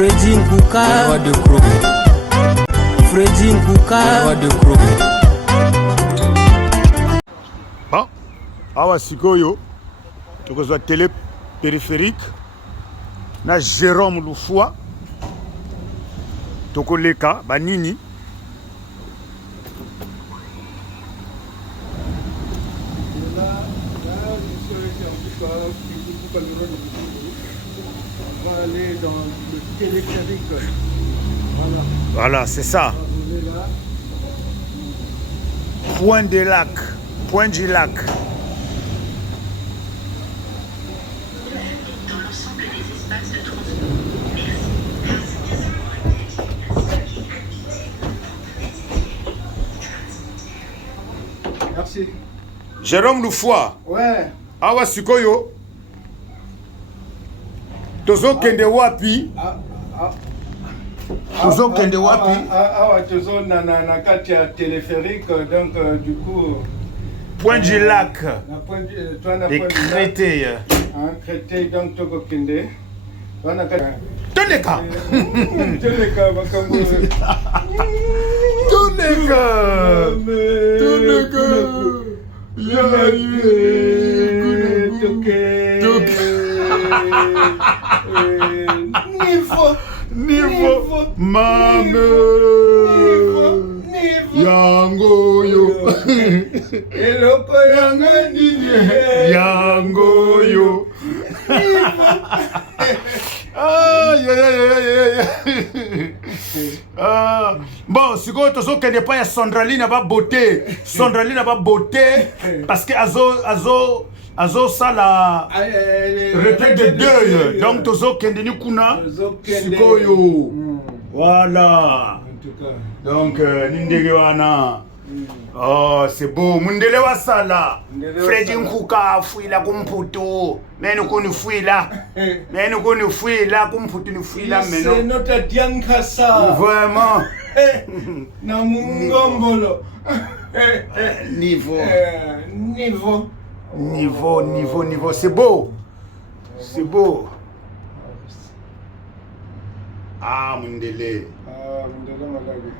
Freddy Nkouka, roi de Gros. Freddy Nkouka, roi de Gros. Bon, awa sikoyo tokozwa télé périphérique na Jérôme Lufwa tokoleka banini On va aller dans le téléphérique. voilà, c'est ça. Point du lac. Dans l'ensemble des espaces de transport. Merci. Jérôme Lufwa. Ouais. Awa sikoyo tozokende wapi? Tozokende wapi? Tozo na kati ya téléphérique, donc du coup. Point du lac. Les Créteil. Créteil, donc Togo Kende. Toneka. Toneka, Bakambo. Toneka. Niveau. Mame. Yango yo. Eloko yanga nini. Yango yo. Bon, sikoyo tozokende pa ya Sandraline ba beauté. Sandraline ba beauté parce que azo sala retraite de deuil. Donc tozokende ni kuna sikoyo. Voilà. En tout cas. Donc nindege wana. Oh, c'est beau. Mundele wa sala. Freddy Nkouka fuila kumputu. Menu kuni fuila. Menu kuni fuila kumputu ni fuila meno. C'est notre Diankasa. Vraiment. Na mungombolo. Niveau. Niveau. C'est beau. C'est beau. Ah, Mundele. Mundele Malawi.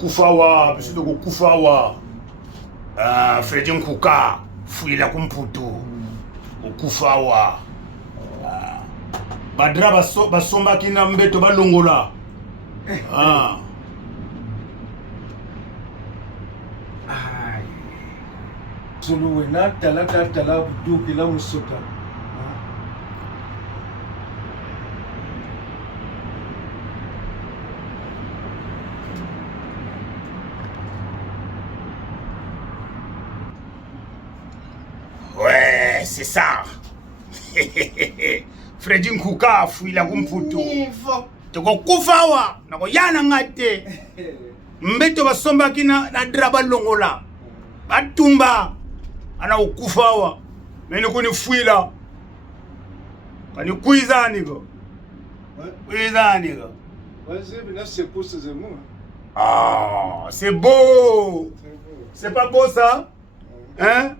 Kufawa, bisito kufawa. Freddy Nkouka fuila kumputu. Kufawa. Badra basomba kina mbeto balongola. Zulu na tala budu kila musota. Ouais, c'est ça. Freddy Nkouka fuila kumputu. Toko kufawa nako yana ngate. Mbeto basomba kina na draba longola. Batumba ana ukufawa. Mene kuni fuila. Kani kuizani ko. Kuizani ko. Vas-y, maintenant c'est pour ces mots. Ah, c'est beau. C'est pas beau ça? Hein?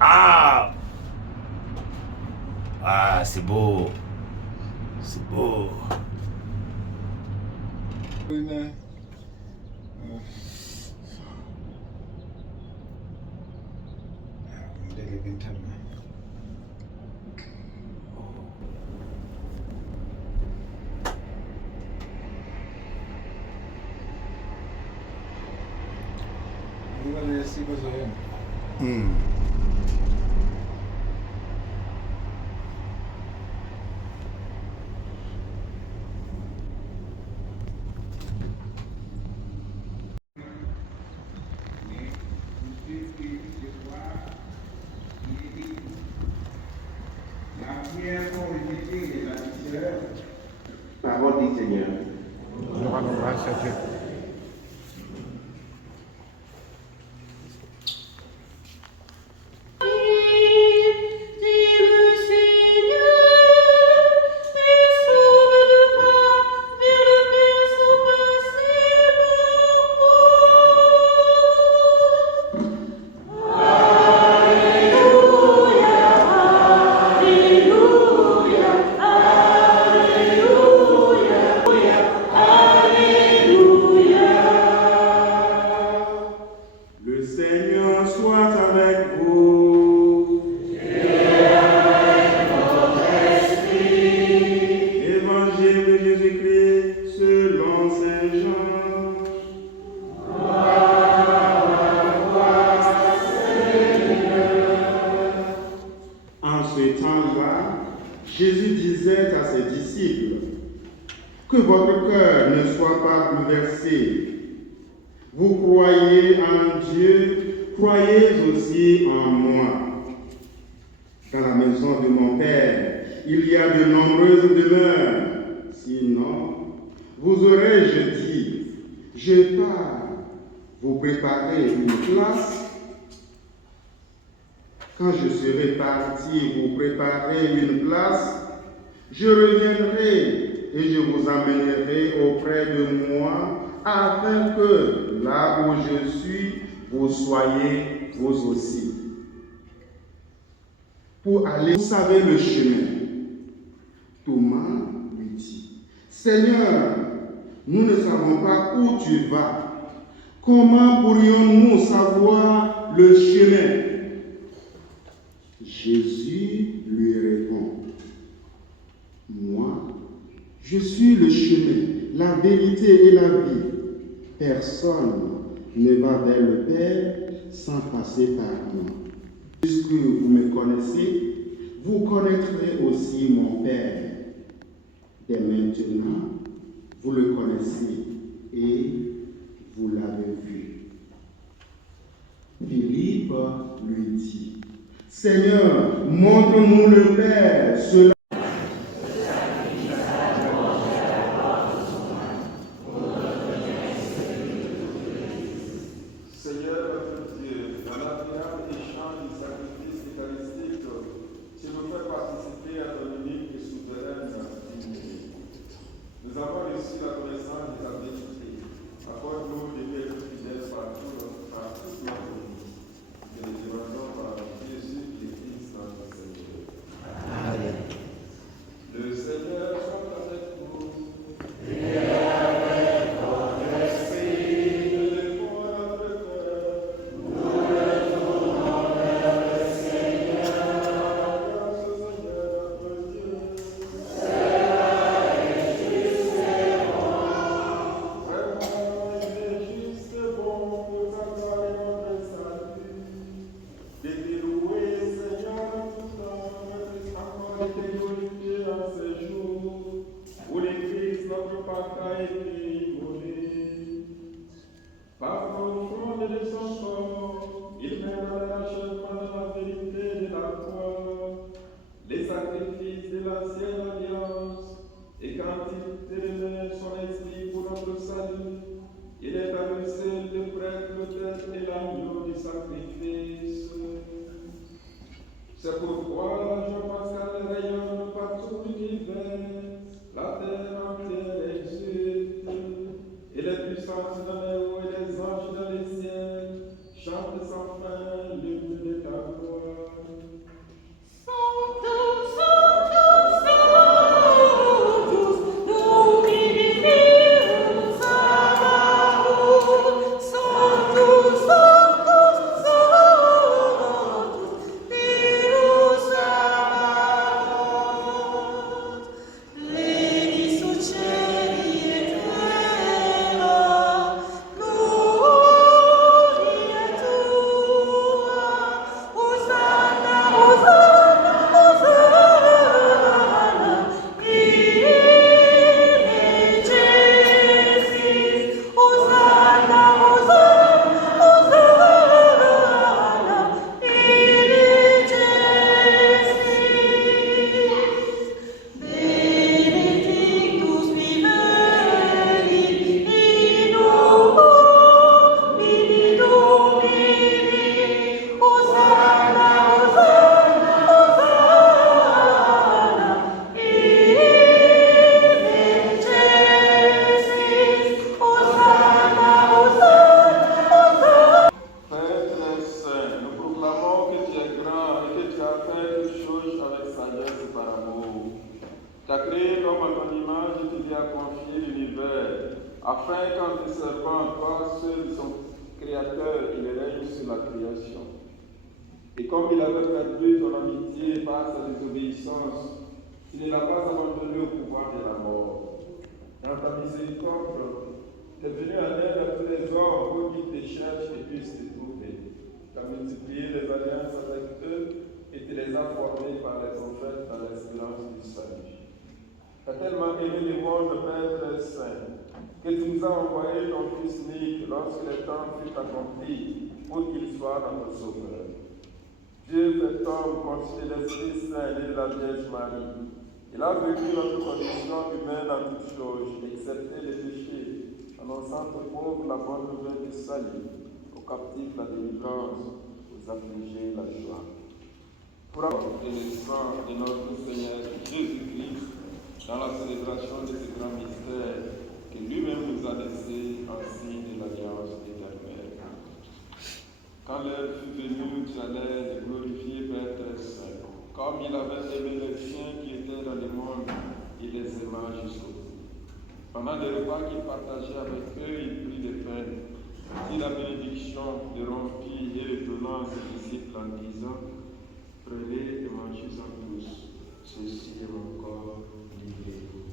Ah, c'est beau. C'est beau. Parole du Seigneur. Nous rendons grâce à Dieu. Alléluia. Jésus disait à ses disciples, que votre cœur ne soit pas bouleversé. Vous croyez en Dieu, croyez aussi en moi. Dans la maison de mon Père, il y a de nombreuses demeures. Sinon, vous aurais-je dit, je pars vous préparer une place. Quand je serai parti vous préparer une place, je reviendrai et je vous amènerai auprès de moi, afin que là où je suis, vous soyez vous aussi. Pour aller, vous savez le chemin. Thomas lui dit, Seigneur, nous ne savons pas où tu vas. Comment pourrions-nous savoir le chemin? Jésus lui répond, moi, je suis le chemin, la vérité et la vie. Personne ne va vers le Père sans passer par moi. Puisque vous me connaissez, vous connaîtrez aussi mon Père. Dès maintenant, vous le connaissez et vous l'avez vu. Philippe lui dit, Seigneur, montre-nous le Père. Cela c'est pourquoi Jean-Pascal rayonne partout l'univers, la terre entière exulte, et les puissances dans les hauts et les anges dans les ciels chantent sans fin l'hymne de ta gloire. Afin qu'en te servant, toi seul son Créateur, il règne sur la création. Et comme il avait perdu ton amitié par sa désobéissance, tu ne l'as pas abandonné au pouvoir de la mort. Dans ta miséricorde, tu es venu en aide à tous les hommes pour qu'ils te cherchent et puissent te trouver. Tu as multiplié les alliances avec eux et tu les as formés par les prophètes dans l'espérance du salut. Tu as tellement aimé le monde, Père Saint, que tu nous as envoyé ton Fils unique lorsque le temps fut accompli pour qu'il soit notre Sauveur. Dieu fait homme conçu de l'Esprit Saint et de la Vierge Marie. Il a vécu notre condition humaine en toutes choses, excepté les péchés, annonçant aux pauvres la bonne nouvelle du salut, aux captifs la délivrance, aux affligés la joie. Pour apporter le sang de notre Seigneur Jésus-Christ dans la célébration de ce grand mystère que lui-même nous a laissé en signe de l'alliance éternelle. Quand l'heure fut venue, tu allais le glorifier, Père très saint. Comme il avait aimé les siens qui étaient dans le monde, il les aima jusqu'au bout. Pendant les repas qu'il partageait avec eux, il prit le pain, dit la bénédiction, le rompit et le donna à ses disciples en disant: prenez et mangez-en tous, ceci est mon corps livré pour vous.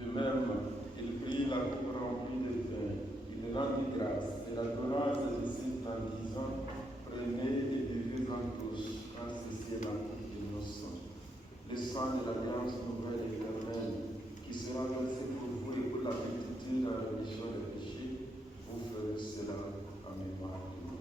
De même, il prit la coupe remplie de vin, il rendit grâce et la donna à ses disciples en disant: prenez et buvez-en tous, car ceci est la coupe de nos sangs. Le sang de l'alliance nouvelle et éternelle, qui sera versé pour vous et pour la multitude à la rémission des péchés, vous ferez cela en mémoire de moi.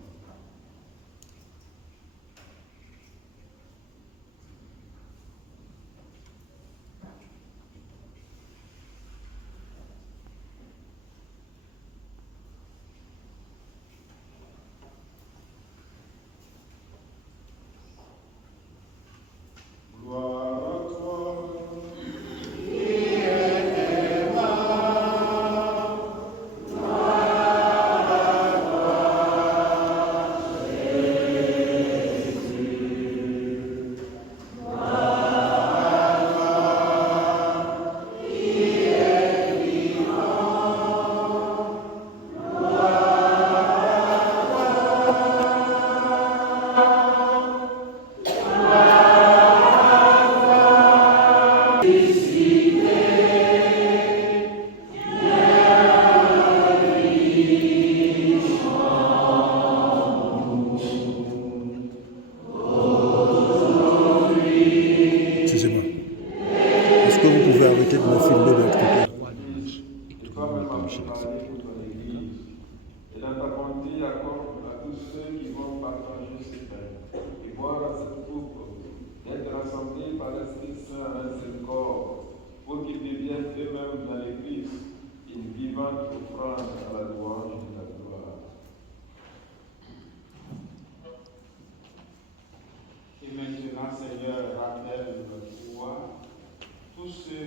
Excusez-moi. Est-ce que vous pouvez arrêter de me filmer de l'autre côté? Et toi-même as préparé pour ton Église, et dans ta bonté accorde à tous ceux qui vont partager ce pain et boire à cette coupe, d'être rassemblés par l'Esprit Saint à un seul corps, pour qu'ils deviennent eux-mêmes dans l'Église une vivante offrande à la louange de la gloire. Et maintenant, Seigneur, rappelle-toi tous ceux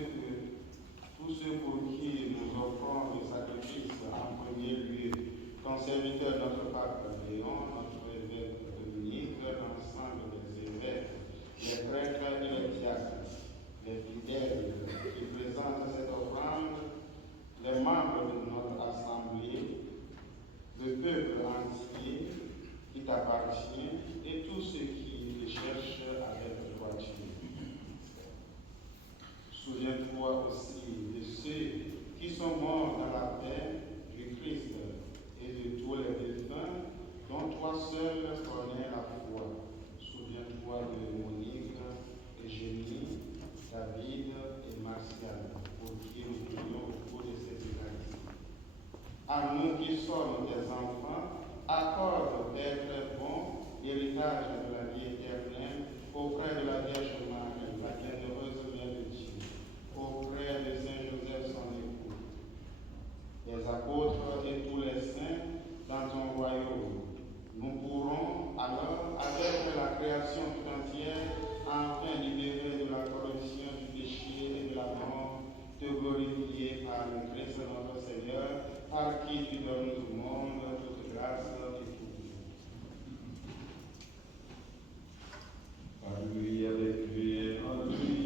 pour qui nous offrons le sacrifice en premier lieu, ton serviteur, notre Pape Léon, notre évêque Dominique, l'ensemble des évêques, les prêtres et les diacres, les fidèles qui présentent cette offrande, les membres de notre assemblée, le peuple entier qui t'appartient et tous ceux qui te cherchent avec droiture. Souviens-toi aussi de ceux qui sont morts dans la paix du Christ et de tous les défunts dont toi seul connais la foi. Souviens-toi de Monique, Eugénie, David et Martial, pour qui nous prions au cours de cette Eucharistie. À nous qui sommes tes enfants, accorde d'être bons héritage de la vie éternelle auprès de la Vierge Marie, la bienheureuse Mère de Dieu, auprès de Saint Joseph son époux, les apôtres et tous les saints dans ton royaume. Nous pourrons alors, avec la création tout entière, enfin libérés de la corruption du péché et de la mort, te glorifier par le Christ notre Seigneur, par qui tu donnes au monde toute grâce et tout bien. Par lui, avec lui et en lui.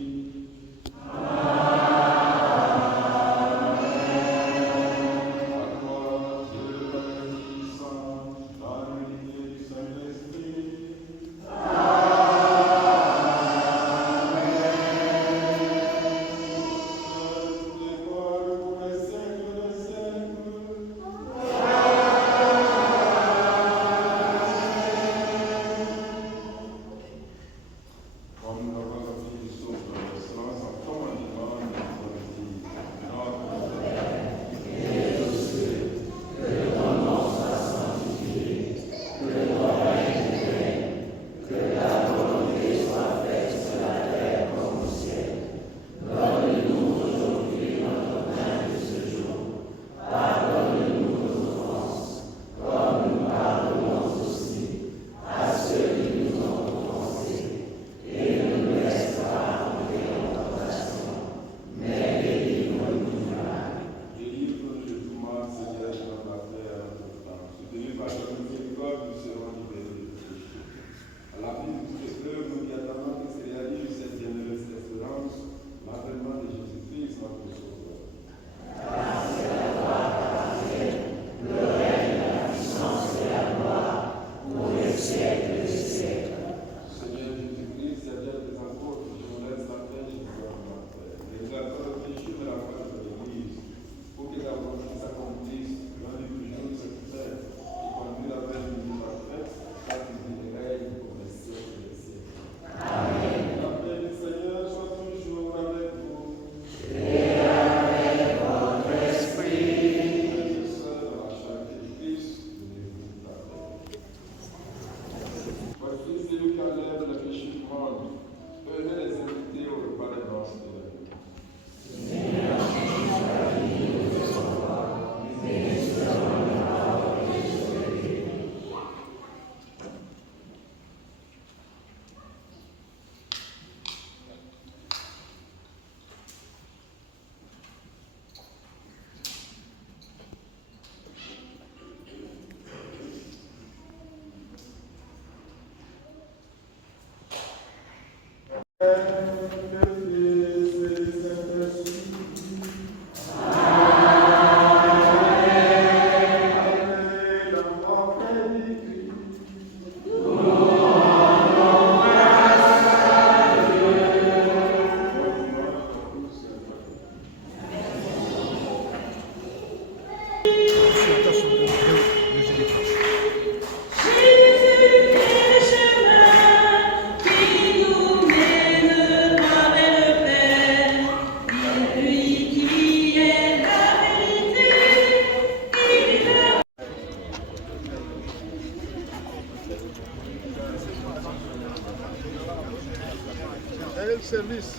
Service.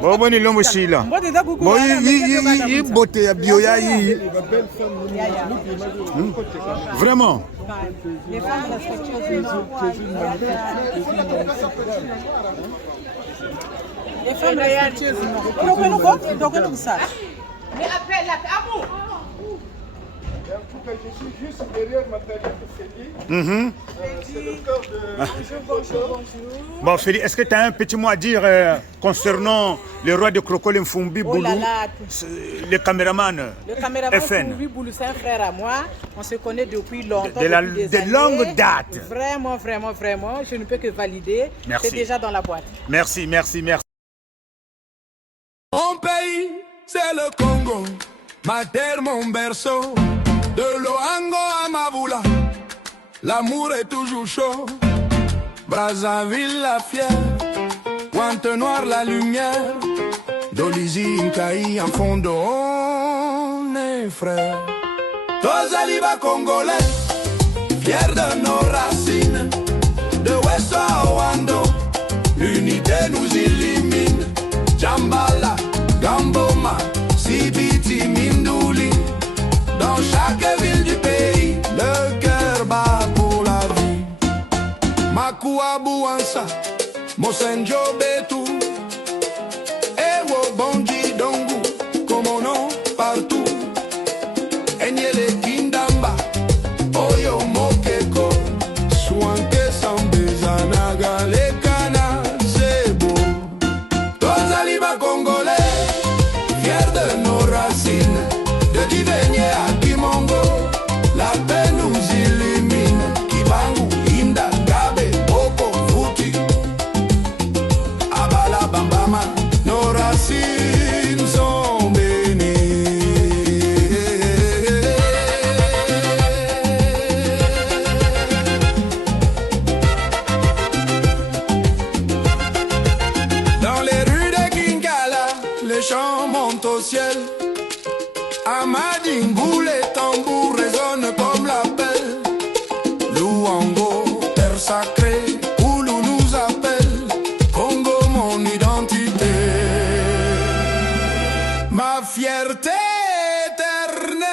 Bon, il l'homme aussi là. Bon, il beauté à bio, vraiment. Les femmes respectueuses. Les femmes respectueuses. Mais appelle amour. En tout cas, je suis juste derrière Nathalie Feli. C'est le corps de... Bonjour. Bon, Feli, est-ce que tu as un petit mot à dire concernant le roi de Kroko, Mfumbi Boulou, le caméraman Le caméraman FN. Mfumbi Boulou, c'est un frère à moi. On se connaît depuis longtemps. De longue date. Vraiment, vraiment, vraiment. Je ne peux que valider. Merci. C'est déjà dans la boîte. Merci, merci, merci. Mon pays, c'est le Congo, ma terre, mon berceau. De Loango à Maboula, l'amour est toujours chaud. Brazzaville, la fière, Pointe-Noire, la lumière. Dolizy, Nkaï, en fond on est frères. Tous alibas congolais, fiers de nos racines. De Ouest à Ouando, l'unité nous illumine. Djambala, Gamboma, Sibiti, Mindouli. Dans chaque ville du pays, le cœur bat pour la vie. Makua Bouansa, Mosenjo Betou, Ewo Bonji Dongu, comme on nom partout. Enyele Kindamba, Oyo Mokeko, Swanke Sambezanaga, les Cana, c'est beau. Tous alibas congolais, fiers de nos racines. De Divenyé à Kimongo, la paix nous illumine. Kibangu, Inda, Gabe, Boko, Futi, Abala, Bambama, nos racines sont bénies. Dans les rues de Kingala, les chants montent au ciel. À Madingou, les tambours résonnent comme l'appel. Luango, terre sacrée, Oulou nous appelle. Congo, mon identité, ma fierté éternelle.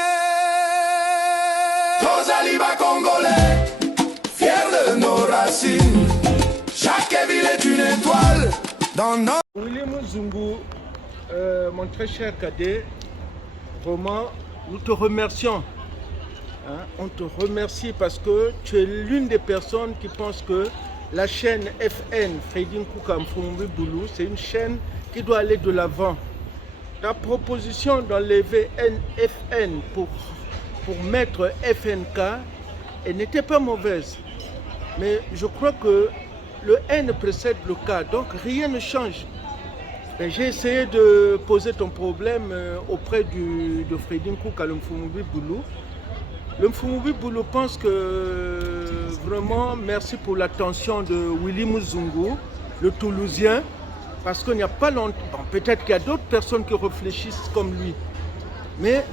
Tous alibas congolais, fiers de nos racines. Chaque ville est une étoile dans nos... William Zungu, mon très cher cadet, vraiment, nous te remercions. Hein, on te remercie parce que tu es l'une des personnes qui pensent que la chaîne FN, Fredin Kouka Mfumbi Boulou, c'est une chaîne qui doit aller de l'avant. Ta proposition d'enlever FN pour mettre FNK, elle n'était pas mauvaise. Mais je crois que le N précède le K, donc rien ne change. J'ai essayé de poser ton problème auprès de Fredin Kouka, le Mfumbi Boulou. Le Mfumbi Boulou pense que vraiment, merci pour l'attention de Willy Muzungu, le Toulousien, parce qu'il n'y a pas longtemps, bon, peut-être qu'il y a d'autres personnes qui réfléchissent comme lui, mais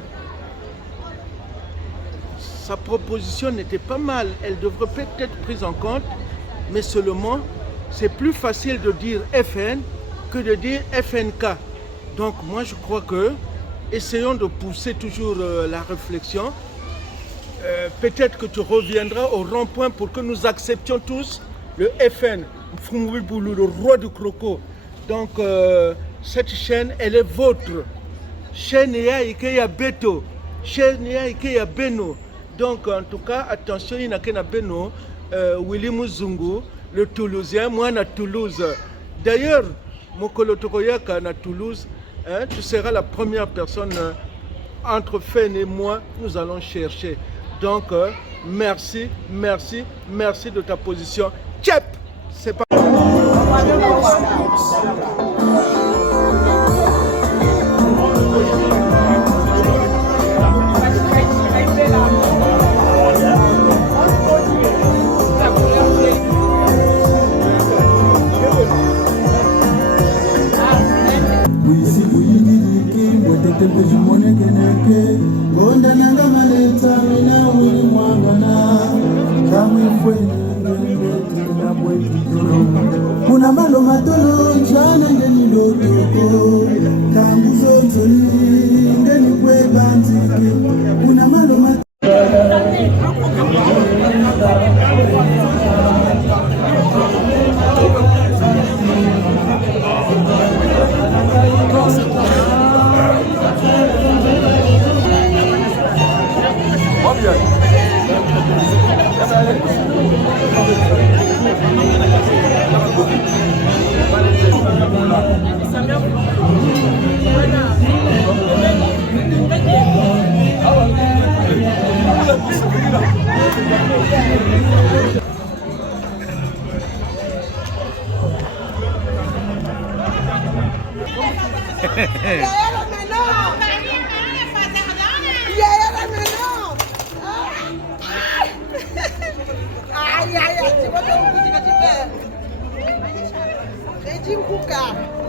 sa proposition n'était pas mal, elle devrait peut-être être prise en compte, mais seulement, c'est plus facile de dire FN que de dire FNK. Donc moi je crois que, essayons de pousser toujours la réflexion. Peut-être que tu reviendras au rond-point pour que nous acceptions tous le FN, Mfumbi Boulou, le roi du croco. Donc cette chaîne, elle est votre. Chaîne ya Ikeya Beto, chaîne ya Ikeya Beno. Donc en tout cas, attention, il n'y a qu'un Beno. Willy Muzungu, le Toulousien, moi à Toulouse. D'ailleurs, mon Kolotokoyaka à Toulouse, hein, tu seras la première personne entre Fen et moi, nous allons chercher. Donc, merci, merci, merci de ta position. Tchep, c'est pas... Kuna malo matolo njana ngeni lotoko Kambuzo toli ngeni kwe bantiki Kuna malo matolo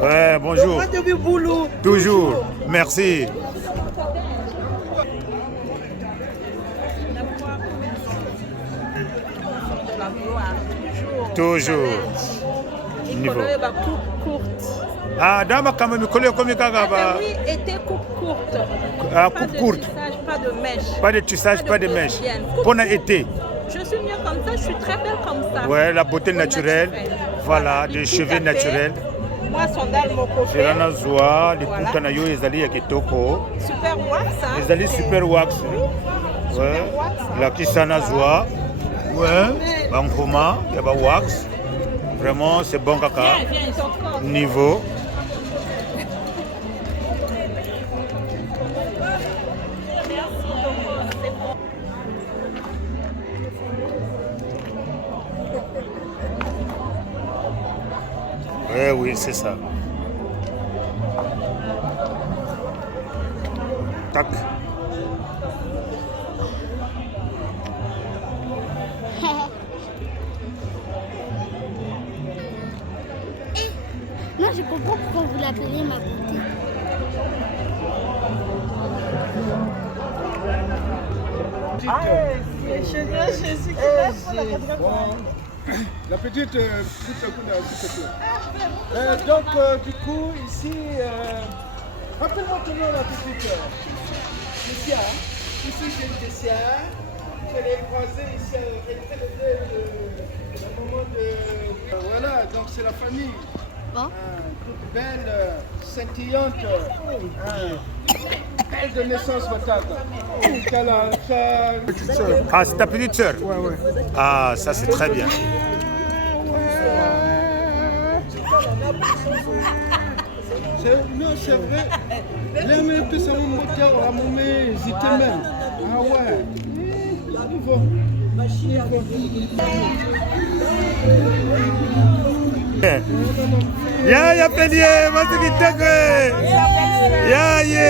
Ouais, bonjour. Toujours. Merci. Toujours. Niveau. Ah, dama kama mikolo comme kaka. Oui, était coupe courte. Ah, coupe courte. Pas de mèche. Pas de tissage, pas de mèche. Pour été. Je suis mieux comme ça, je suis très belle comme ça. Ouais, la beauté naturelle. Voilà, des cheveux naturels. Moi, sandal mon copain. Zelana zoa, les kuta na yo ezali ya kitoko. Super wax, hein. Ezali super wax. Ouais. La kisana zoa. Ouais. Bankoma, il y a ba wax. Vraiment, c'est bon kaka. Niveau. Ouais, oui, c'est ça. Tac. Non, je comprends pourquoi vous l'appelez ma beauté. La petite donc, du coup, ici, rappelle-moi ton nom, la petite. Jessia. Ici, j'ai Jessia. Je l'ai croisée ici, elle était le moment de... Voilà, donc c'est la famille. Bon. Toute belle, scintillante. Belle de naissance, Matata. Ah, c'est ta petite sœur? Ouais, ouais. Ah, ça c'est très bien. Non, c'est vrai. Là, même que ça m'a monté à mon hésité même. Ah ouais. Ya ya pediye masiki tekwe. Ya ye.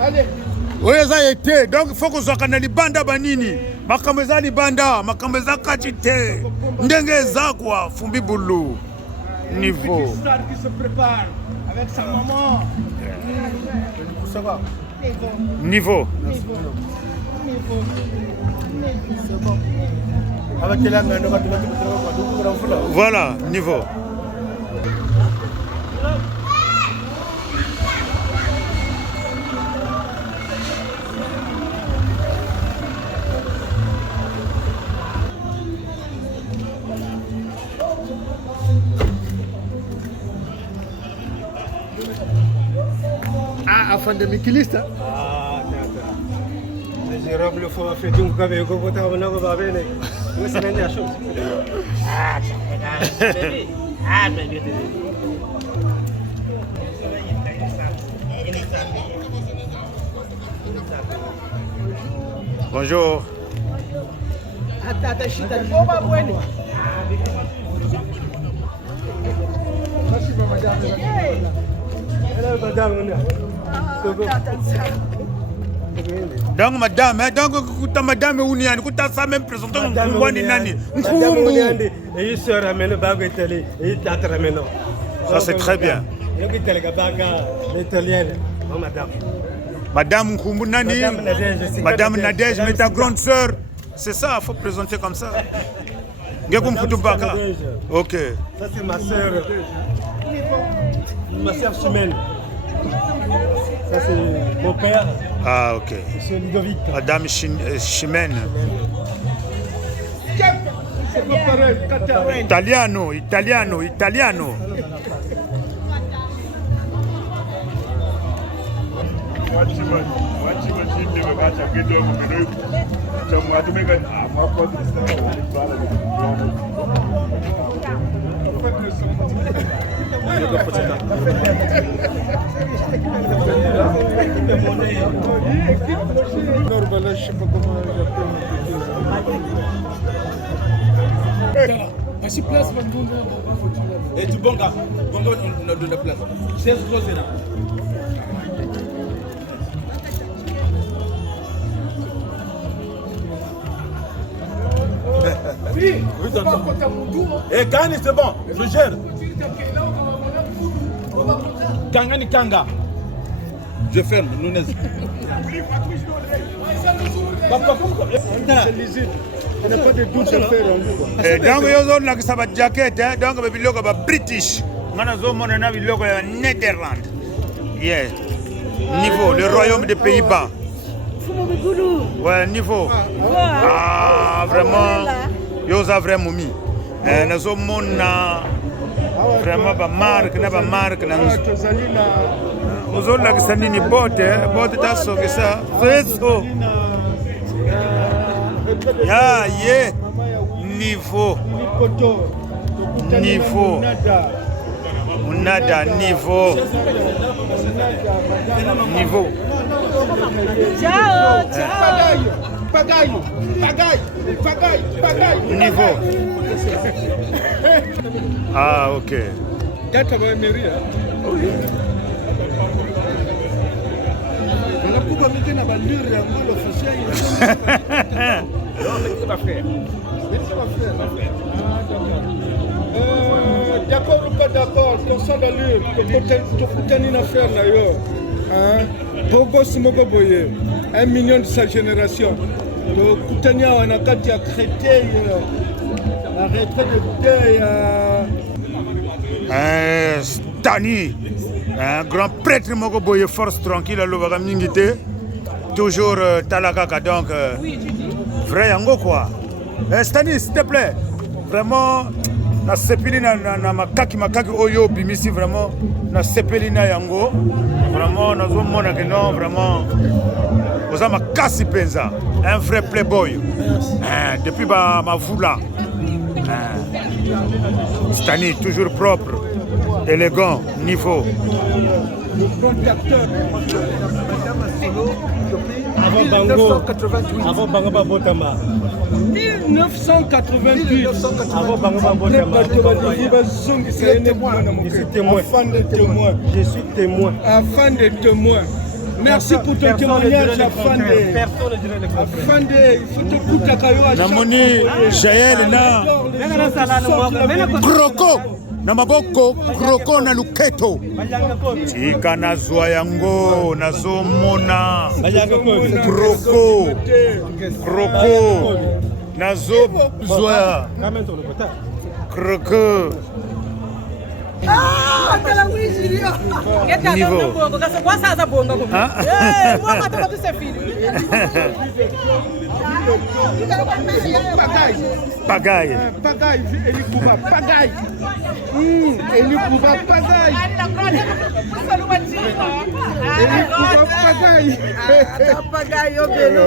Allez. Oui, ça a été. Donc il faut qu'on soit canal banda banini. Makameza libanda, makameza kachite. Ndenge za quoi, fumbi boulou. Niveau. Qui se prépare avec sa maman. Ça va. Niveau. Voilà, niveau. Ah, afin de Mikilista. Ah, Bonjour. Donc madame, donc kuta madame uniani kuta sa même présentant ngwani nani. Ça c'est très bien. Madame Nkumbu nani? Madame Nadège, mais ta grande sœur. C'est ça, il faut présenter comme ça. Ok. Ça c'est ma sœur Chimène. Ça c'est mon père. Ah ok. C'est Ludovic. Madame Chimène. Italiano. Et tu bon gars, on a de la place. 16 grosses là. Oui, et Kani c'est bon, je gère. Kangani Kanga. Je ferme, nous n'est. C'est lisible. Il n'y a pas de doute à faire en nous. Donc, il y a une sabat jacket, donc il y a British. Il y a une Netherlands. Yeah. Niveau, le royaume des Pays-Bas. Ouais, niveau. Ah, vraiment. Il y a vraiment mis. Nous avons vraiment pas marque, n'a pas marque. Nous avons la Sandini botte, botte tasso que ça. C'est ça. Ya, yeah. Niveau. Niveau. Nada, niveau. Niveau. Ciao, ciao. Pagaille. Niveau. Ah, ok. D'accord ou pas d'accord, dans ça d'allure, tu as une affaire d'ailleurs. Bogo Simogoboye, 1 million de sa génération. Donc, Koutania, on a quand il a traité, arrêté de deuil. Stani, un grand prêtre Mogoboye, force tranquille, à Mingité. Toujours Talakaka, donc vrai yango quoi. Stani, s'il te plaît, vraiment, na sepeli na makaki oyo bimisi vraiment, na sepeli na yango, vraiment, nazo mona que non, vraiment, oza makasi penza, un vrai playboy. Depuis ma voula. Stani, toujours propre, élégant, niveau. Le grand acteur, Avant Bangaba Botama. 1988. Avant Bangaba Botama. Je suis témoin. Je suis témoin. Afin de témoin. Merci pour ton témoignage, Afande. Il faut te couper à Namoni, Jaël, na Kroko, Namaboko, Kroko na Luketo. Tika na zwa yango, na zomona. Kroko, na zo zwa. Kroko. Ah, pela Luizinho. Niveau. Pagaille. Pagaille, ele cuba pagaille. Ele cuba pagaille. Ele cuba pagaille. Pagaille, eu belo.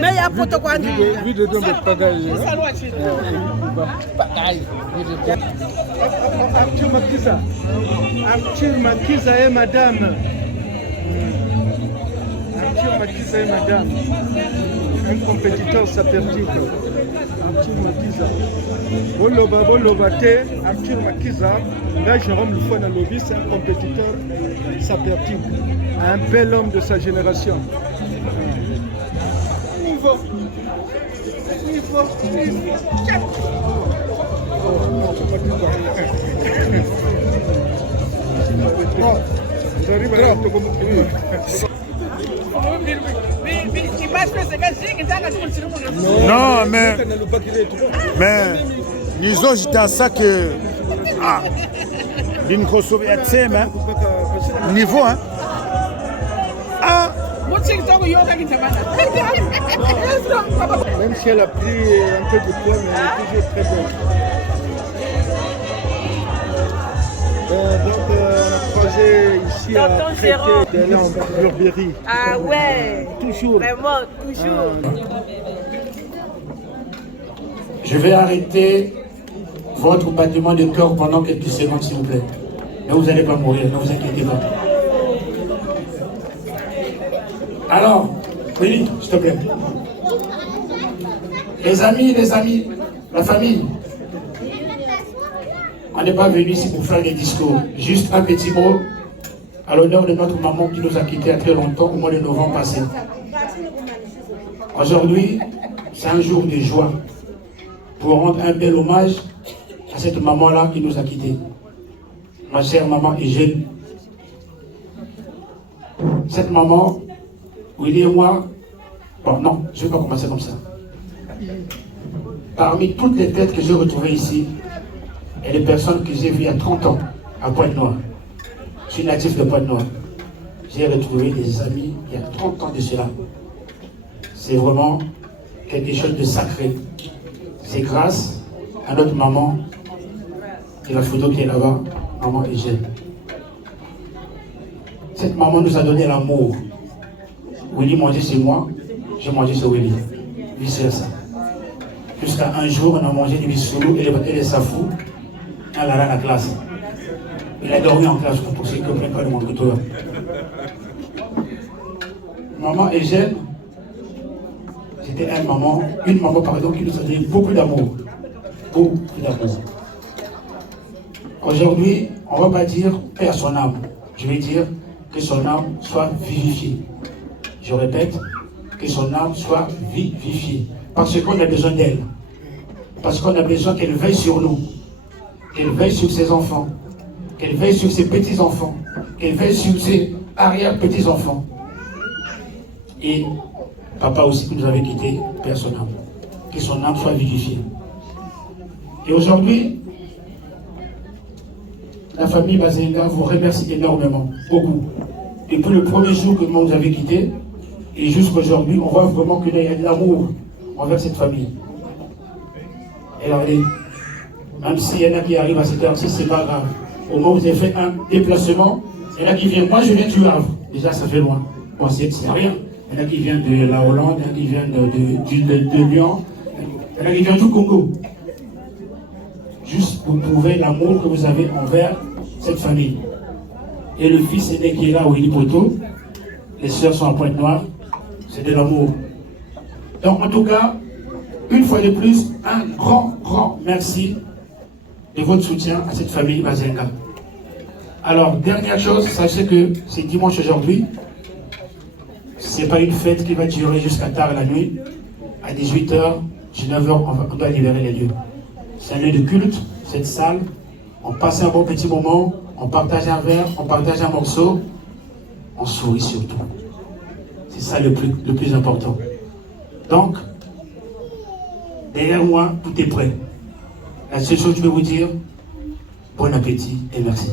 Meia puta com a Vídeo de pagaille. Pagaille. Arthur Makiza et madame. Arthur Makiza et madame. Un compétiteur sapertique. Arthur Makiza. Boloba te, Arthur Makiza. Là, Jérôme Lufouana Lobi, c'est un compétiteur sapertique. Un bel homme de sa génération. Niveau. Non, mais nous autres, j'étais à ça que. Ah, niveau, hein. Ah. Même si elle a pris un peu de poids, mais elle est toujours très bonne. Donc, on a croisé ici à traiter de en Burberry. Ah ouais. Toujours. Vraiment, toujours. Je vais arrêter votre battement de cœur pendant quelques secondes, s'il vous plaît. Mais vous n'allez pas mourir, ne vous inquiétez pas. Alors, oui, s'il te plaît. Les amis, la famille, on n'est pas venu ici pour faire des discours. Juste un petit mot à l'honneur de notre maman qui nous a quittés il y a très longtemps, au mois de novembre passé. Aujourd'hui, c'est un jour de joie pour rendre un bel hommage à cette maman-là qui nous a quittés. Ma chère maman Eugène. Cette maman, Willy et moi, bon non, je ne vais pas commencer comme ça. Parmi toutes les têtes que j'ai retrouvées ici, et les personnes que j'ai vues il y a 30 ans à Pointe-Noire, je suis natif de Pointe-Noire, j'ai retrouvé des amis il y a 30 ans de cela. C'est vraiment quelque chose de sacré. C'est grâce à notre maman, et la photo qui est là-bas, maman Eugène. Cette maman nous a donné l'amour. Willy mangeait chez moi, j'ai mangé chez Willy. Vice versa. Jusqu'à un jour, on a mangé du bissoulou et les safou. Elle a la classe. Il a dormi en classe pour ceux qui ne comprennent pas le monde que toi. Maman Eugène, c'était une maman pardon, qui nous a donné beaucoup d'amour. Beaucoup d'amour. Aujourd'hui, on ne va pas dire paix à son âme. Je vais dire que son âme soit vivifiée. Je répète, que son âme soit vivifiée. Parce qu'on a besoin d'elle. Parce qu'on a besoin qu'elle veille sur nous. Qu'elle veille sur ses enfants. Qu'elle veille sur ses petits-enfants. Qu'elle veille sur ses arrière-petits-enfants. Et papa aussi qui nous avait quittés, père son âme. Que son âme soit vivifiée. Et aujourd'hui, la famille Bazenga vous remercie énormément, beaucoup. Depuis le premier jour que vous nous avez quittés, et jusqu'à aujourd'hui, on voit vraiment qu'il y a de l'amour envers cette famille. Et regardez, même s'il y en a qui arrivent à cette heure-ci, c'est pas grave. Au moment où vous avez fait un déplacement, il y en a qui viennent. Moi, je viens du Havre. Déjà, ça fait loin. Bon, c'est rien. Il y en a qui viennent de la Hollande, il y en a qui viennent de Lyon, il y en a qui viennent du Congo. Juste pour prouver l'amour que vous avez envers cette famille. Et le fils aîné qui est là, Willy Poto, les sœurs sont à Pointe-Noire, c'est de l'amour. Donc en tout cas, une fois de plus, un grand merci de votre soutien à cette famille Bazenga. Alors, dernière chose, sachez que c'est dimanche aujourd'hui. C'est pas une fête qui va durer jusqu'à tard la nuit. À 18h, 19h, on doit libérer les lieux. C'est un lieu de culte, cette salle. On passe un bon petit moment, on partage un verre, on partage un morceau, on sourit surtout. C'est ça le plus important. Donc, derrière moi, tout est prêt. La seule chose que je vais vous dire, Bon appétit et merci.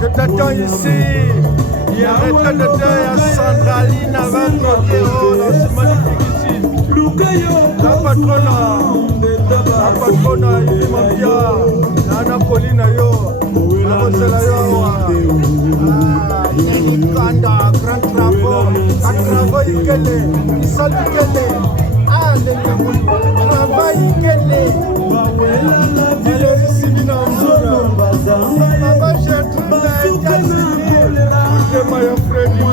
Je t'attends ici. Il y a retraite de terre à Centraline avant Côté-Haut dans ce magnifique ici. La patrona, il m'a bien. Nana Colina yo. La Rosela yo. Kele, salut Kele, ah les travail Kele, Valérie Sibina Mzoura, Baba Gertrude Kassili, que Maya Freddy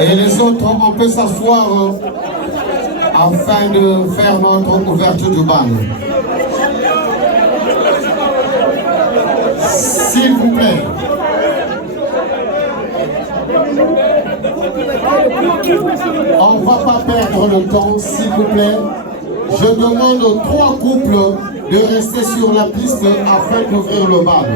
Et les autres, on peut s'asseoir afin de faire notre ouverture du bal. S'il vous plaît. On ne va pas perdre le temps, s'il vous plaît. Je demande aux 3 couples de rester sur la piste afin d'ouvrir le bal.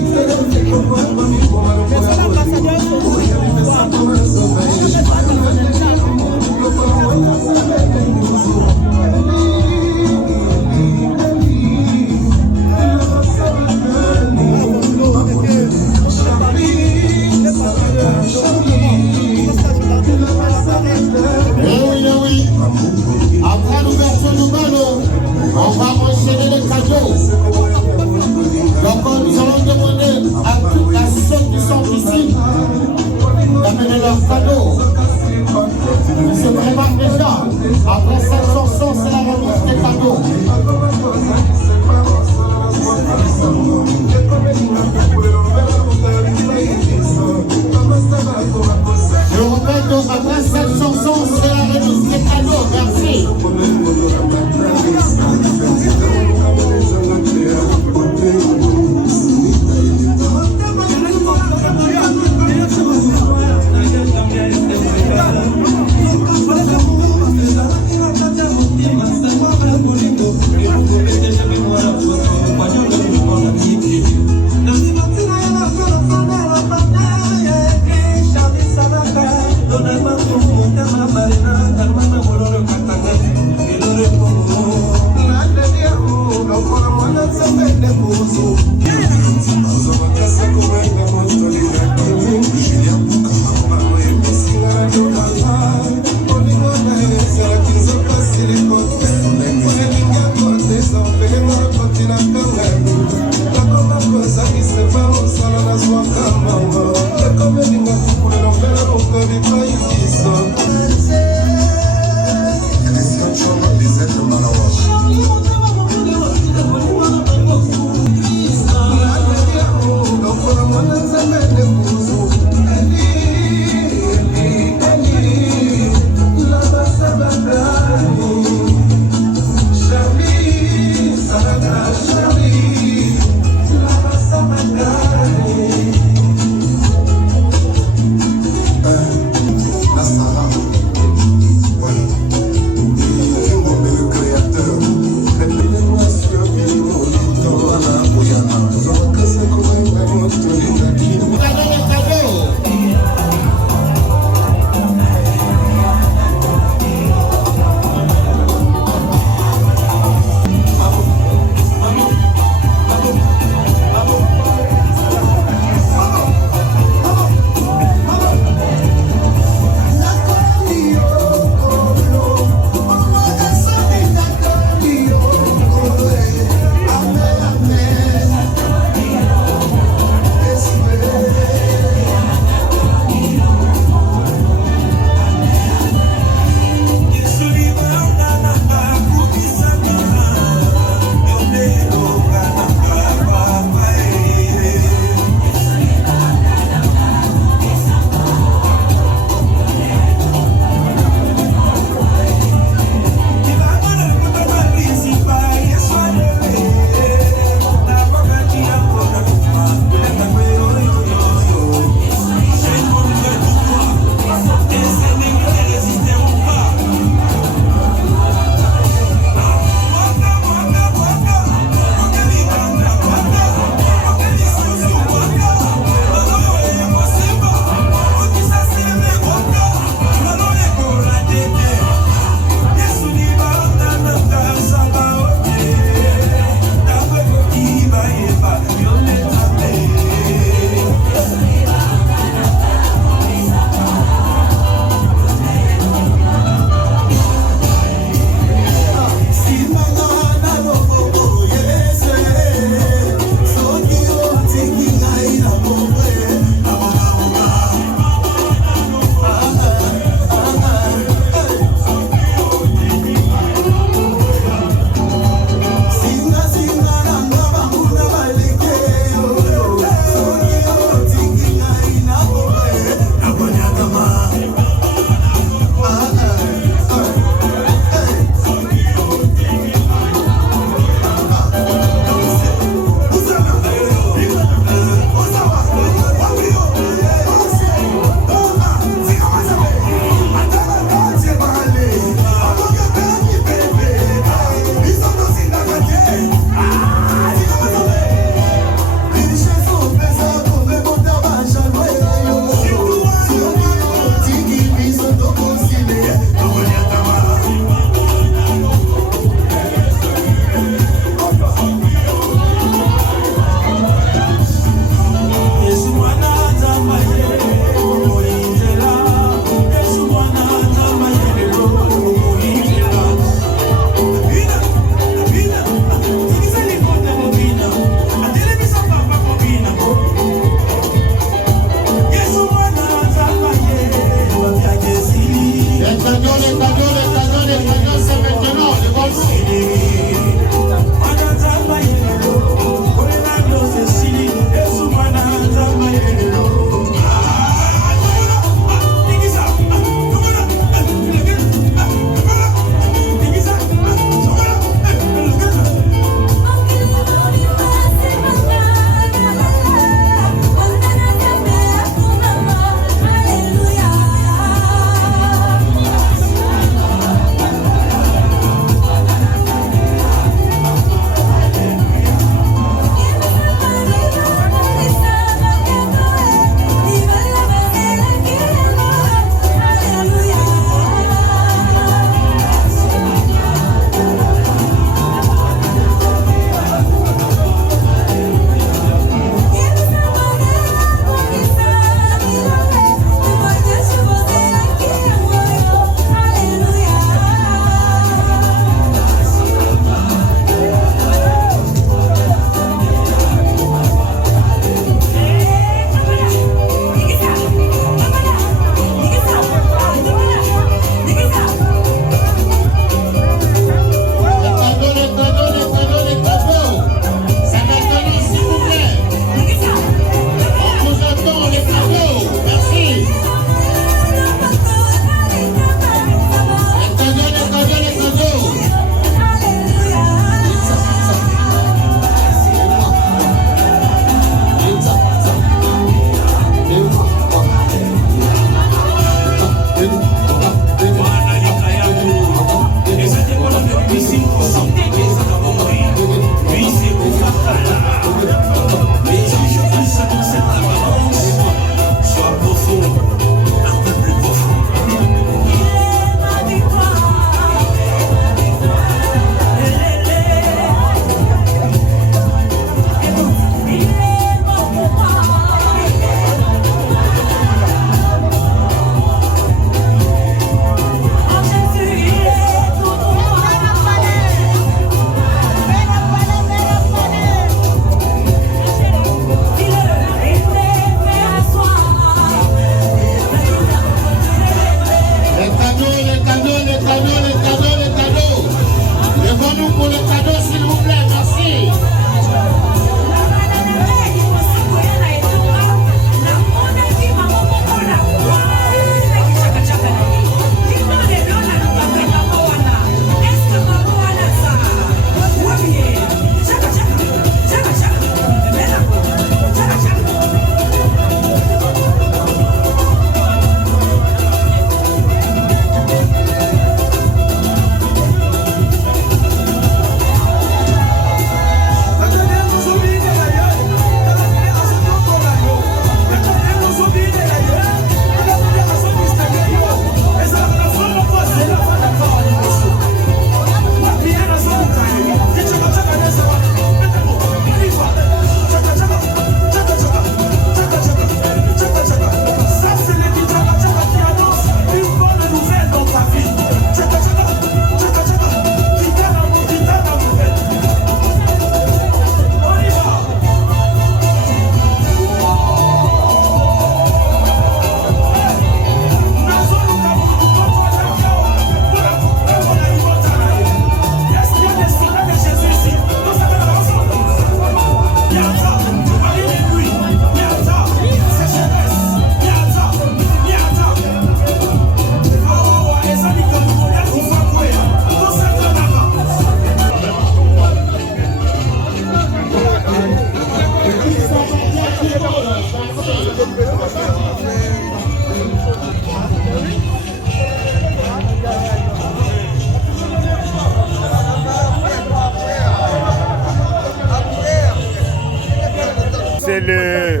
c'est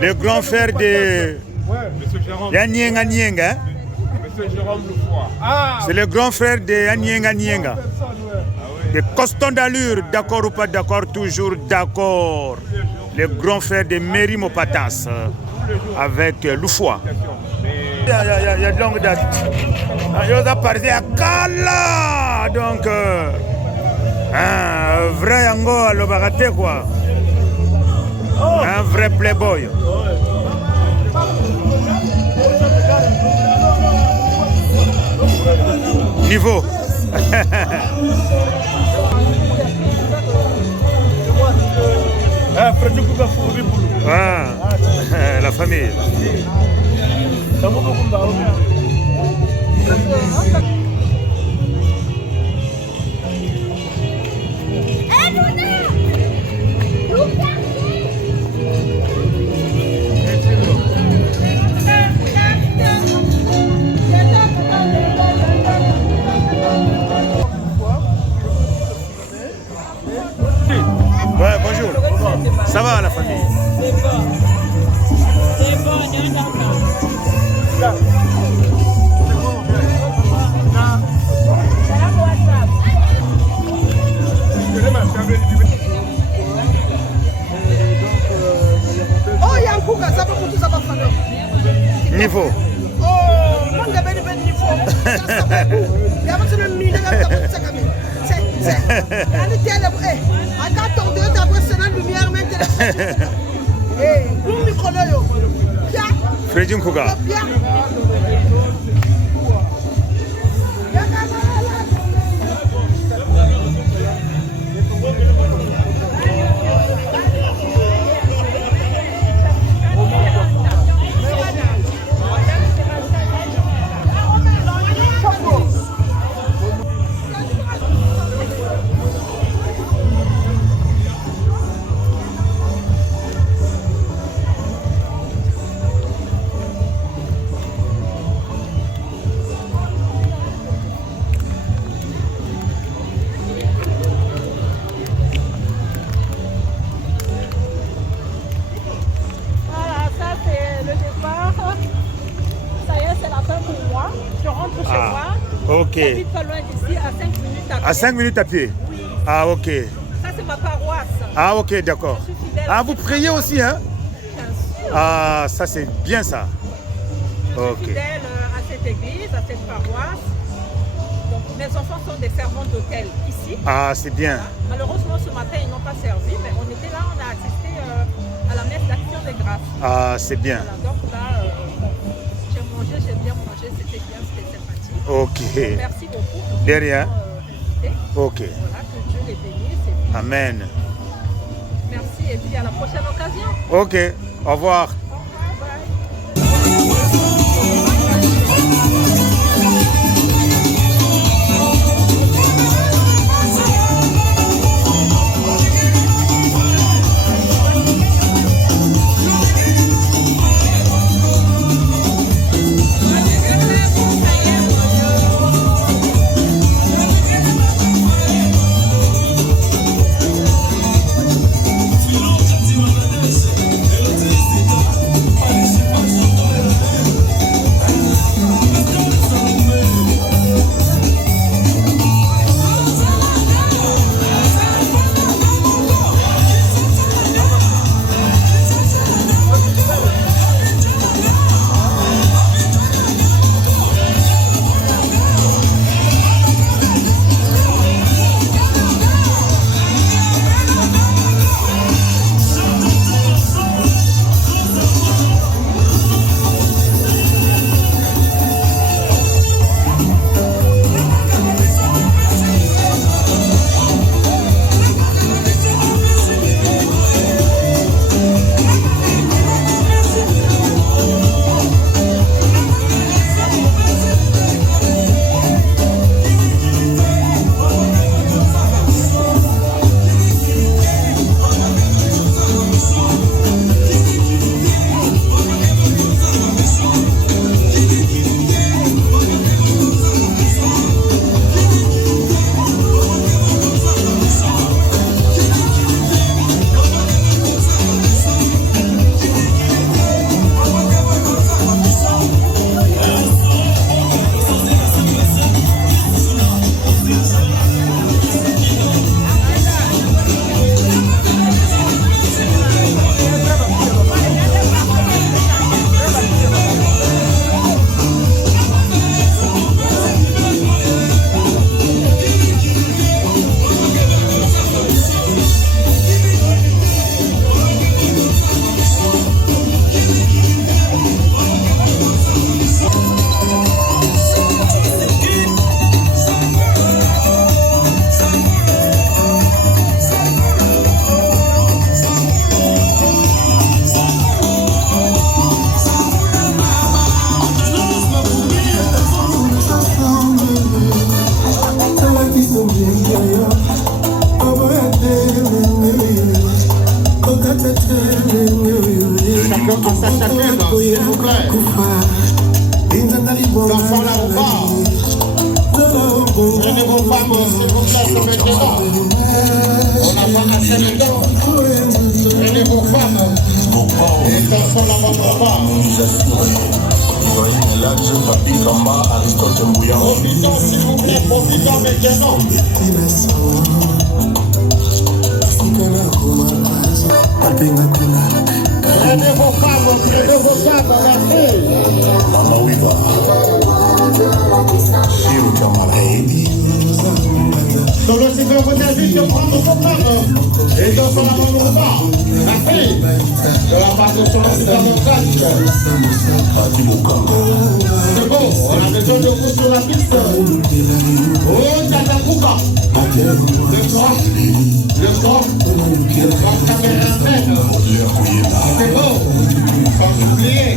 le grand frère de Yanyenga Nyenga. Monsieur Jérôme Loufoua. C'est le grand frère de Yanyenga Nyenga. De costaud d'allure, d'accord ou pas d'accord, toujours d'accord. Le grand frère de Mary Mopatas avec Loufoua. Il y a de longue date. Je vous ai parlé à Kala. Donc, un vrai Yango à l'Obarate, quoi. Un vrai playboy. Niveau. La famille. Ouais, bonjour. Ça va la famille? C'est bon. C'est bon, on est d'accord. Oh, il y a un coup, ça va pour tout ça va faire. Niveau. Oh, mon gars, ben niveau. Ça va pour. Il y a un million de ça comme ça. C'est. On est tellement. Eh, attends, tu as besoin de lumière maintenant. Eh, nous micro là yo. Bien. Freddy Nkuga. Bien. Ok. J'habite pas loin d'ici, à 5 minutes à pied. À 5 minutes à pied? Oui. Ah, ok. Ça, c'est ma paroisse. Ah, ok, d'accord. Ah, vous priez aussi, hein? Bien sûr. Ah, ça, c'est bien ça. Ok. Je suis fidèle à cette église, à cette paroisse. Donc, mes enfants sont des servantes d'hôtel ici. Ah, c'est bien. Malheureusement, ce matin, ils n'ont pas servi, mais on était là, on a assisté à la messe d'Action des Grâces. Ah, c'est bien. Voilà, donc là, j'ai mangé, j'ai bien mangé, c'était bien, c'était sympathique. Ok. Merci beaucoup. De rien. Ok. Voilà, que Dieu les bénisse. Et puis, Amen. merci et puis à la prochaine occasion. Ok. Au revoir. sa chacune, s'il vous plaît. D'enfants là-bas. Prenez vos femmes, s'il vous plaît, c'est maintenant. On n'a pas assez de temps. Prenez vos femmes. Et d'enfants là-bas. Profitons, s'il vous plaît, profitons maintenant. Prenez vos femmes, la fille. Donc le Seigneur vous invite de prendre vos femmes et dans son amour la fille de la part de son démocratique. C'est bon, on a besoin de vous sur la piste. Oh, Tatapuka. Le corps, caméra pleine. C'est bon, sans oublier.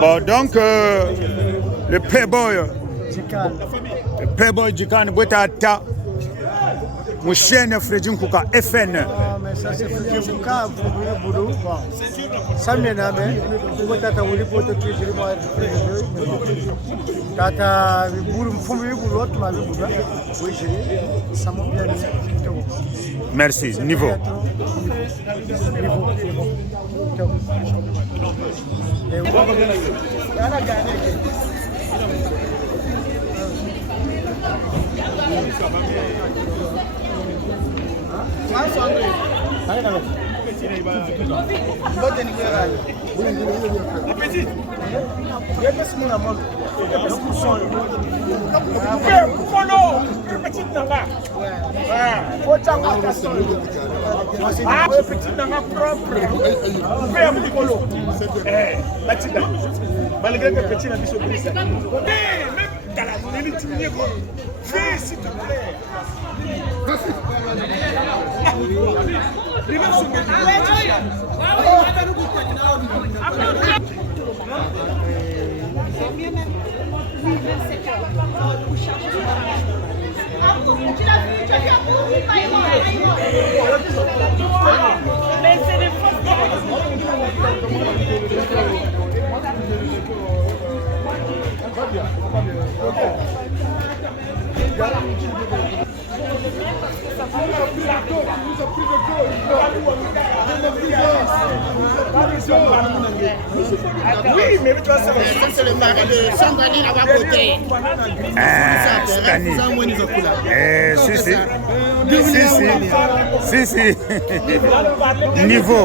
Bon, donc, le playboy Djikan Botata, mon chien Fredin Kouka, FN. Mais ça, c'est Fredin Kouka, vous voulez, ça m'est nommé, vous êtes à Wuli pour te tuer, Tata, vous me l'autre, ma vie, oui, ça m'a bien dit. Merci, niveau. Malgré que petit n'a vu ce prix, même dans la élite, fais s'il te plaît. Oui, mais tu vois, c'est le mari de Sandrine à Baboté. Stani. Si. Niveau.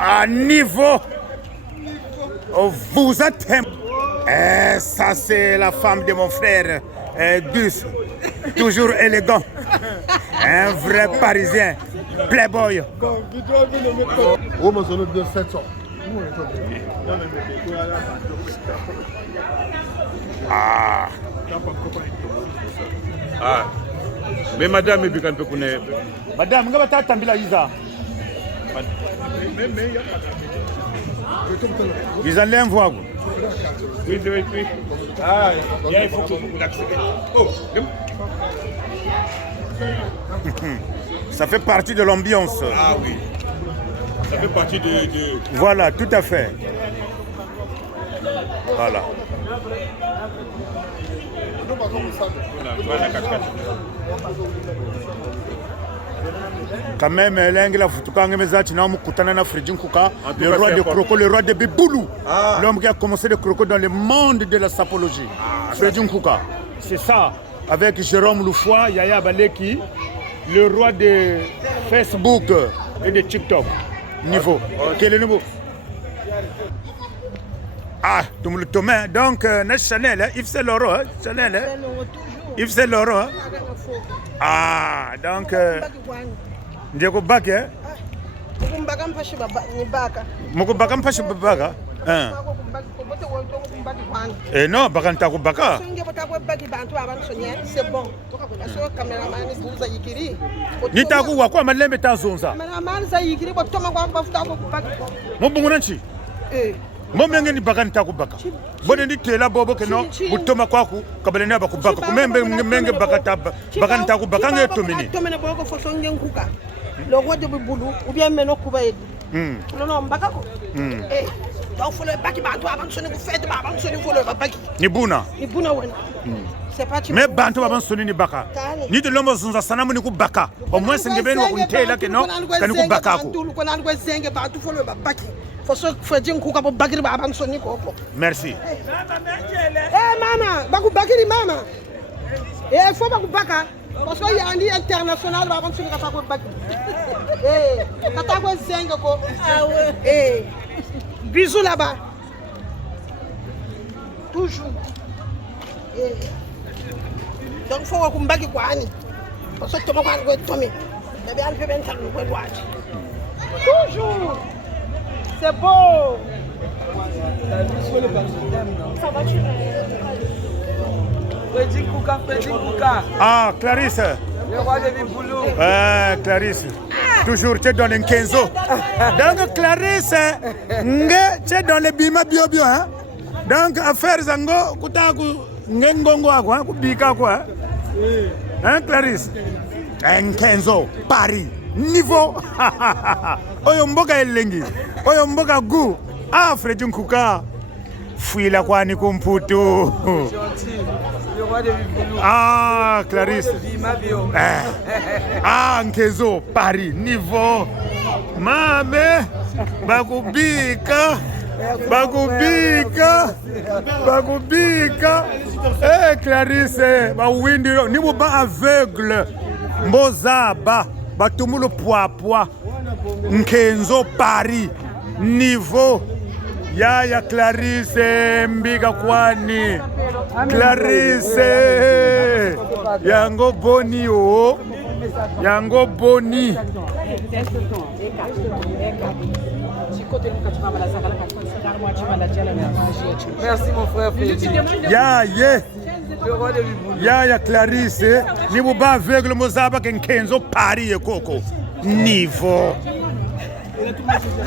À niveau, vous êtes ça c'est la femme de mon frère Gus, toujours élégant, un vrai parisien, playboy. Mais madame, madame, vous avez tambila Isa. Ils allaient en voir. Oui. Ah, il faut que vous l'acceptez. Oh, ça fait partie de l'ambiance. Ah oui. Ça fait partie de... Voilà, tout à fait. Voilà. Quand même, l'angle le roi de Croco, le roi de Biboulou, l'homme qui a commencé le Croco dans le monde de la sapologie. Fredjun Kouka. C'est ça, avec Jérôme Loufoua, Yaya Baleki, le roi de Facebook et de TikTok. Niveau. Quel est le niveau? Ah, tout le Thomas. Donc, Chanel, Yves Saint Laurent, Chanel, Yves Saint Laurent. Ah, donc, Diego Baké. Mukubaka mpashi babaka. Eh non, bakanta kubaka. C'est bon. Nitaku wakwa malembe tazonza. Mubungunanchi. Momenge ni bakanta kubaka. Bone ndi tela bobo keno butoma kwaku kabalena bakubaka. Kumembe menge bakanta kubaka ngetomini. Tomene boko fosonge nkuka. Le roi de Biboulou ou bien Meno Koubaïd. Non, Mbakako. Eh, donc il faut le baki bantou avant de sonner vous faites avant de sonner vous le baki. Ni buna. Ni buna wena. C'est pas tu. Mais bantou avant de sonner ni baka. Ni de l'homme zonza sanamu ni ku baka. Au moins c'est ngebe no kuntela ke no kani ku baka ko. Tout ko nan ko zengue bantou faut le baki. Faut so fedjin ku ka bo bakiri ba avant de sonner ko. Merci. Eh mama, baku bakiri mama. Eh faut baku baka. Parce qu'il y a un lit international, avant de se faire un eh, Katako Zengako. Ah ouais. Eh, bisous là-bas. Toujours. Eh. Donc il faut qu'on bague quoi ani. Parce que tout le monde va tomber. Mais bien, on peut bien le voir. Toujours. C'est beau. Ça va tu? Ah, Clarisse. Le roi de Biboulou. Clarisse. Toujours, tu es dans les 15 ans. Donc, Clarisse, tu es dans les bima bio-bio. Hein? Donc, affaire Zango, Koutaku, Ngengongo, quoi, Kubika, quoi. Hein, Clarisse? 15 ans, Paris, niveau. Oyomboka Elengi, Oyomboka Gou. Ah, Fredjun Kouka. Fouille quoi ni kumputu. Le roi de Biboulou. Ah, Clarisse. Ah, Nkezo, Paris, niveau. Mame, Bakubika. Eh, Clarisse, Bawindi, Nibo ba aveugle. Mbozaba, Batumulo Poapoi. Nkenzo, Paris, niveau. Yaya Clarisse Mbiga Kwani. Clarisse. Yango Boni o. Yango Boni. Merci mon frère Freddy. Yaya Clarisse. Ni buba aveugle mozaba kenkenzo pari ye koko. Niveau.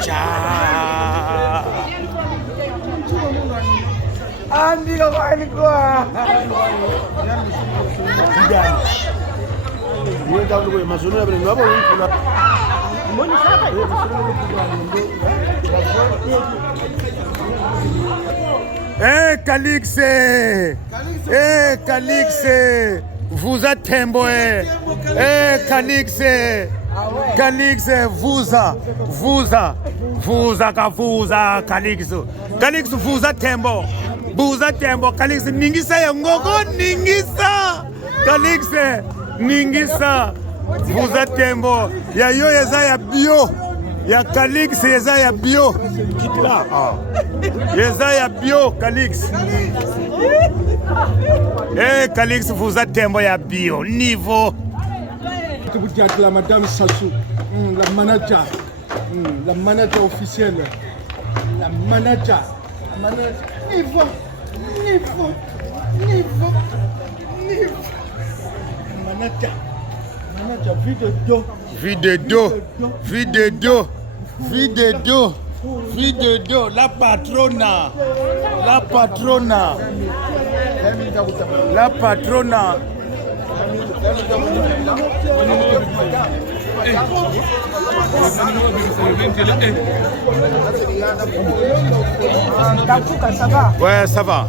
Ciao. Amigo kwani kwa. Eh Calix, Calix, vous êtes temboé. Calix, Calix, vous Calix, Calix, vous êtes tembo. Vous êtes tembo, Calix, ningisa yongogo, ningisa. Calix, ningisa. Vous êtes tembo. Ya yo ya bio. Ya Calix, ya bio. Ya bio, Calix. Calix, vous êtes tembo ya bio. Niveau. La madame Sassou, la manager officielle, la manager. Niveau. Manager, vie de dos, la patrona. Ça va? Ouais, ça va.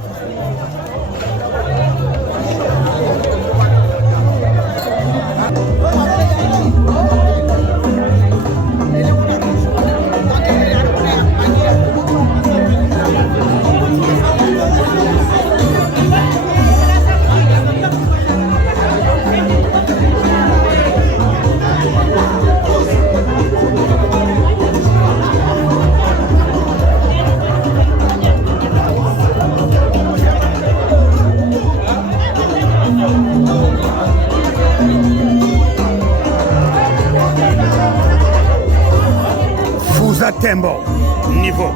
Tembo, niveau.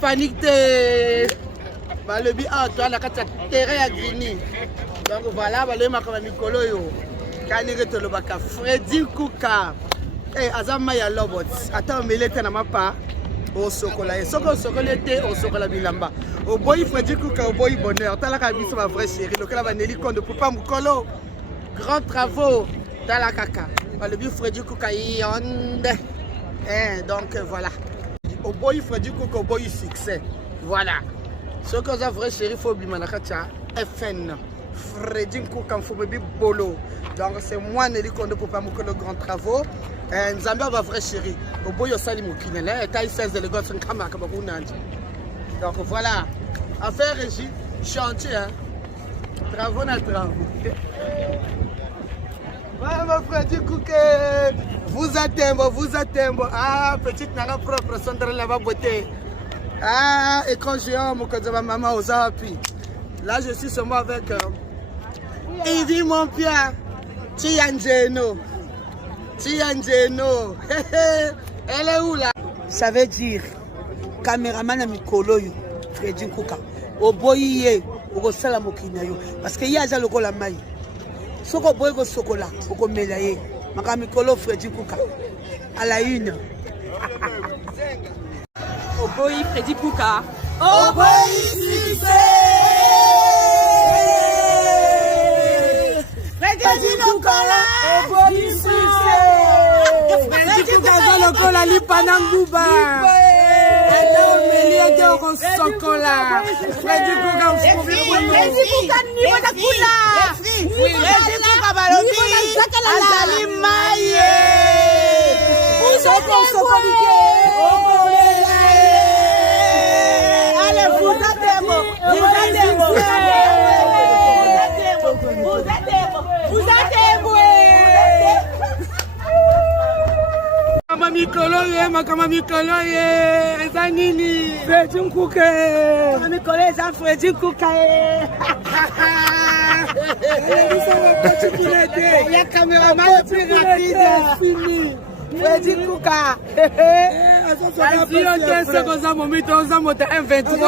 Panique te balobi a toi la kata terrain à Grigny. Donc voilà balobi makama mikolo yo kanire to lobaka Freddy Kuka azama ya lobot ata melete na mapa o sokola soko sokolete o sokola bilamba o boy Freddy Kuka o boy bonheur tala ka biso ma vraie chérie lokala baneli kondo papa mukolo grand travaux tala kaka balobi Freddy Kuka yonde donc voilà. Au boy Freddy Kuka, au boy succès. Voilà. Ce que vous avez vrai chéri, faut oublier Manakacha. FN. Freddy Nkouka Mfomebi Bolo. Donc c'est moi Nelly Kondo pour pas le grand travaux. Nzambe va vrai chéri. Au bout de Sali Moukine, là, taille 16 de l'Égosse en Kama Kabakounandi. Donc voilà, affaire régie, chantier, hein. Travaux na travaux. Voilà, Freddy Nkouka, vous attendez. Ah, petite nana propre, Sandra là-bas beauté. Ah, écran géant, mon cousin, maman aux appuis. Là, je suis seulement avec Yves mon Pierre, Tianjeno. Elle est où là? Ça veut dire, caméraman à Mikolo, Freddy Nkouka. Au boye, au salamokinayo. Parce qu'il y a déjà le gola maï. Soko boye go sokola, au melaye. Maka Mikolo, Freddy Nkouka. À la une. Au boye, Freddy Nkouka. Au boye, succès! Freddy Nkouka là, au boye, succès! Freddy Nkouka lokola lipananguba. Ete au sokola. Freddy Nkouka niveau de kula. Freddy Nkouka balobi azali maye. Soko sokolike. Allez, vous Makama Mikolo ye, eza nini? Freddy Nkouka. Makama Mikolo eza Freddy Nkouka ye. Le caméraman le plus rapide. Fini. Freddy Nkouka. Vas-y, on tient ce qu'on a moment, on a monté M23.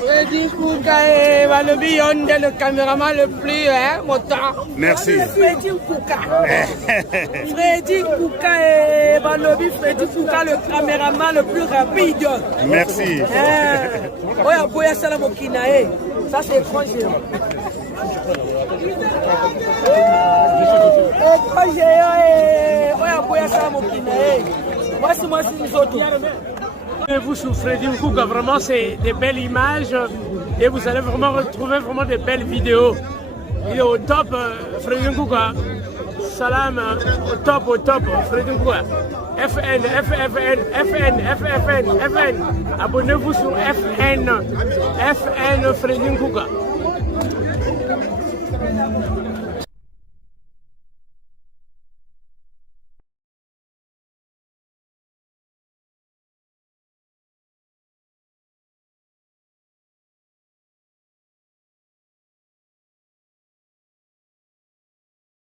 Freddy Nkouka est le caméraman le plus moteur. Merci. Freddy Nkouka. Freddy Nkouka est Freddy Nkouka, le caméraman le plus rapide. Merci. Oya boya sala mokina ça c'est étranger. Étranger oya boya sala mokina moi c'est nous autres. Vous sur Freddy Nkouka, vraiment c'est des belles images et vous allez vraiment retrouver vraiment des belles vidéos. Il est au top, Freddy Nkouka. Salam, au top, Freddy Nkouka. FN. Abonnez-vous sur FN Freddy Nkouka.